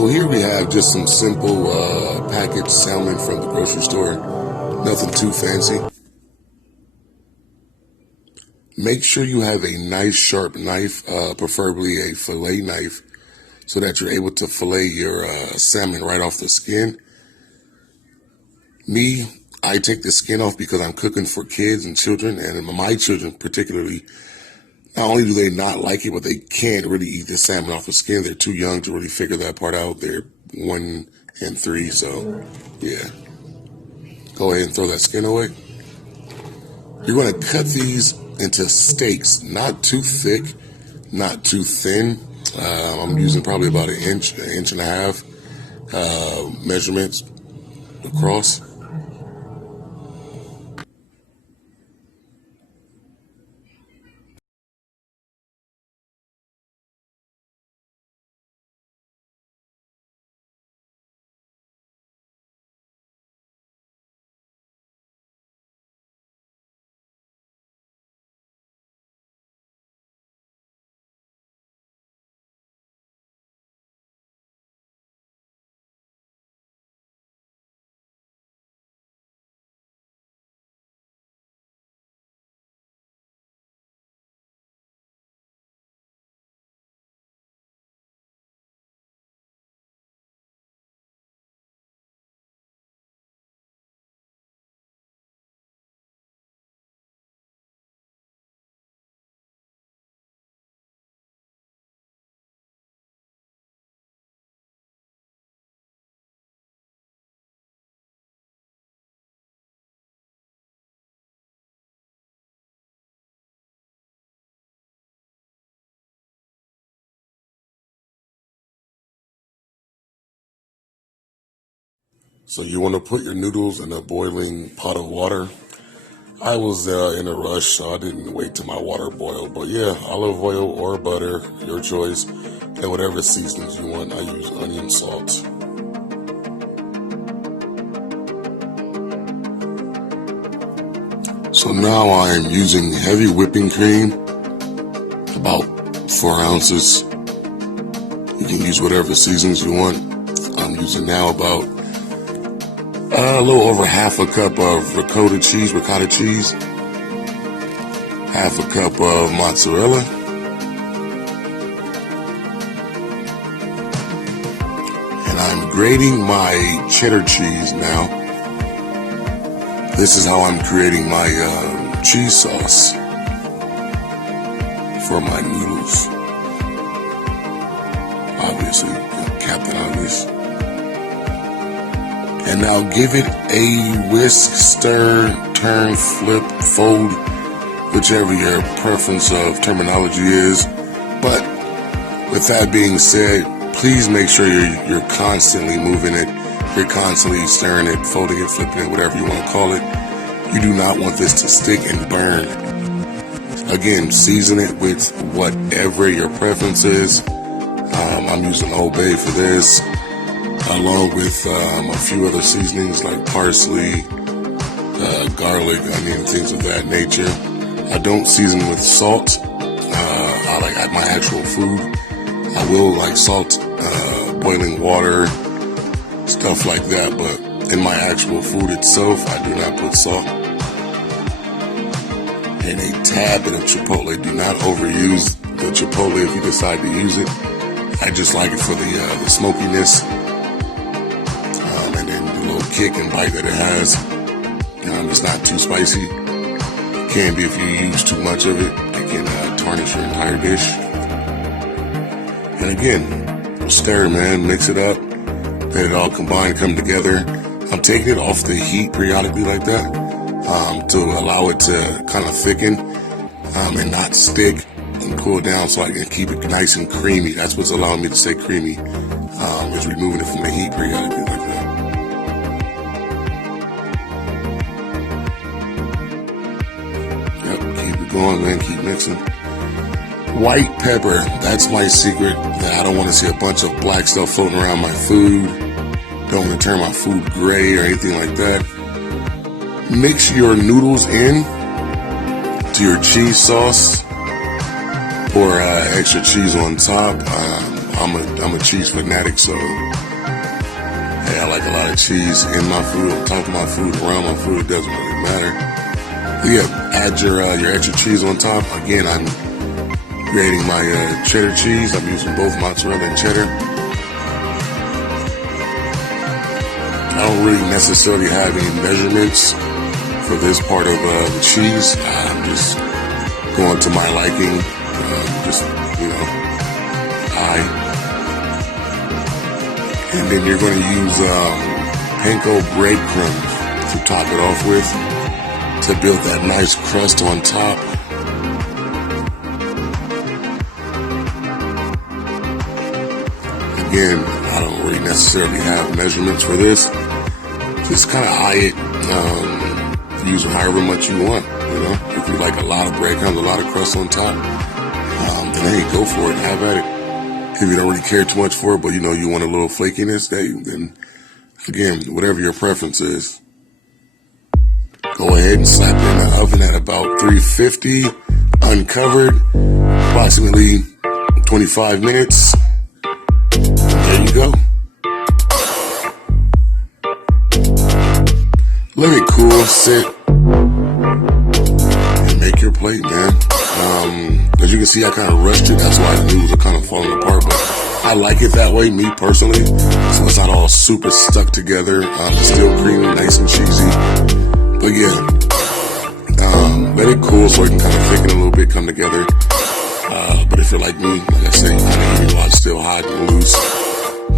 So here we have just some simple packaged salmon from the grocery store. Nothing too fancy. Make sure you have a nice sharp knife, preferably a fillet knife, so that you're able to fillet your salmon right off the skin. I take the skin off because I'm cooking for kids and children, and my children particularly. Not only do they not like it, but they can't really eat the salmon off the skin. They're too young to really figure that part out. They're 1 and 3, so yeah. Go ahead and throw that skin away. You're going to cut these into steaks, not too thick, not too thin. I'm using probably about an inch and a half measurements across. So you want to put your noodles in a boiling pot of water. I was in a rush, so I didn't wait till my water boiled. But yeah, olive oil or butter, your choice, and whatever seasonings you want. I use onion salt. So now I'm using heavy whipping cream, about 4 ounces. You can use whatever seasonings you want. I'm using now about a little over half a cup of ricotta cheese, half a cup of mozzarella, and I'm grating my cheddar cheese now. This is how I'm creating my cheese sauce for my noodles. Obviously, Captain Obvious. And now give it a whisk, stir, turn, flip, fold, whichever your preference of terminology is. But with that being said, please make sure you're constantly moving it. You're constantly stirring it, folding it, flipping it, whatever you want to call it. You do not want this to stick and burn. Again, season it with whatever your preference is. I'm using Old Bay for this, along with a few other seasonings like parsley, garlic, onion, things of that nature. I don't season with salt. I like my actual food. I will like salt, boiling water, stuff like that, but in my actual food itself, I do not put salt. And a tad bit of chipotle. Do not overuse the chipotle if you decide to use it. I just like it for the smokiness. And then the little kick and bite that it has. It's not too spicy. It can be if you use too much of it. It can tarnish your entire dish. And again, stir, man. Mix it up. Let it all combine, come together. I'm taking it off the heat periodically like that to allow it to kind of thicken and not stick and cool down, so I can keep it nice and creamy. That's what's allowing me to stay creamy, is removing it from the heat periodically like that. Yep, keep it going, man. Keep mixing. White pepper, that's my secret. That I don't want to see a bunch of black stuff floating around my food. Don't want to turn my food gray or anything like that. Mix your noodles in to your cheese sauce. Pour extra cheese on top. I'm a cheese fanatic, so hey, I like a lot of cheese in my food, on top of my food, around my food. It doesn't really matter. But yeah, add your extra cheese on top. Again, I'm creating my cheddar cheese. I'm using both mozzarella and cheddar. I don't really necessarily have any measurements for this part of the cheese. I'm just going to my liking, just, high. And then you're going to use panko breadcrumbs to top it off with to build that nice crust on top. Again, I don't really necessarily have measurements for this. Just kind of eye it, use however much you want, If you like a lot of breadcrumbs, a lot of crust on top, then hey, go for it, have at it. If you don't really care too much for it, but you want a little flakiness, hey, then again, whatever your preference is, go ahead and slap it in the oven at about 350, uncovered, approximately 25 minutes. There you go. Let it cool, sit, and make your plate, man. As you can see, I kind of rushed it. That's why the noodles are kind of falling apart. But I like it that way, me personally. So it's not all super stuck together. It's still creamy, nice and cheesy. But yeah, let it cool so it can kind of thicken a little bit, come together. But if you're like me, like I say, I need it still hot and loose.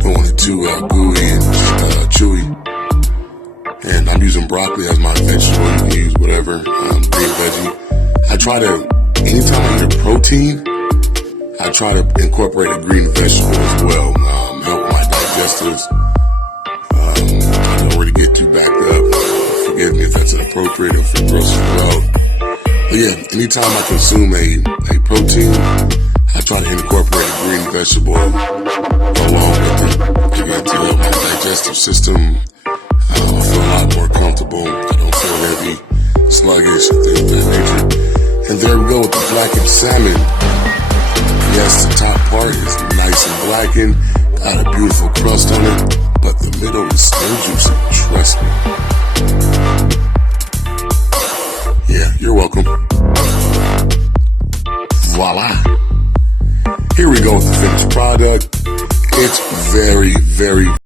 Don't want it too gooey and chewy. And I'm using broccoli as my vegetable. You can use whatever, green veggie. I try to, anytime I eat a protein, I try to incorporate a green vegetable as well. Help my digestives. I don't really get too backed up. Forgive me if that's inappropriate or if it grosses you out. But yeah, anytime I consume a protein, I try to incorporate a green vegetable along with it. Again, to help my digestive system. I feel a lot more comfortable. I don't feel heavy, sluggish, things of that nature. And there we go with the blackened salmon. Yes, the top part is nice and blackened, got a beautiful crust on it, but the middle is still juicy, trust me. Yeah, you're welcome. Voila. Here we go with the finished product. It's very, very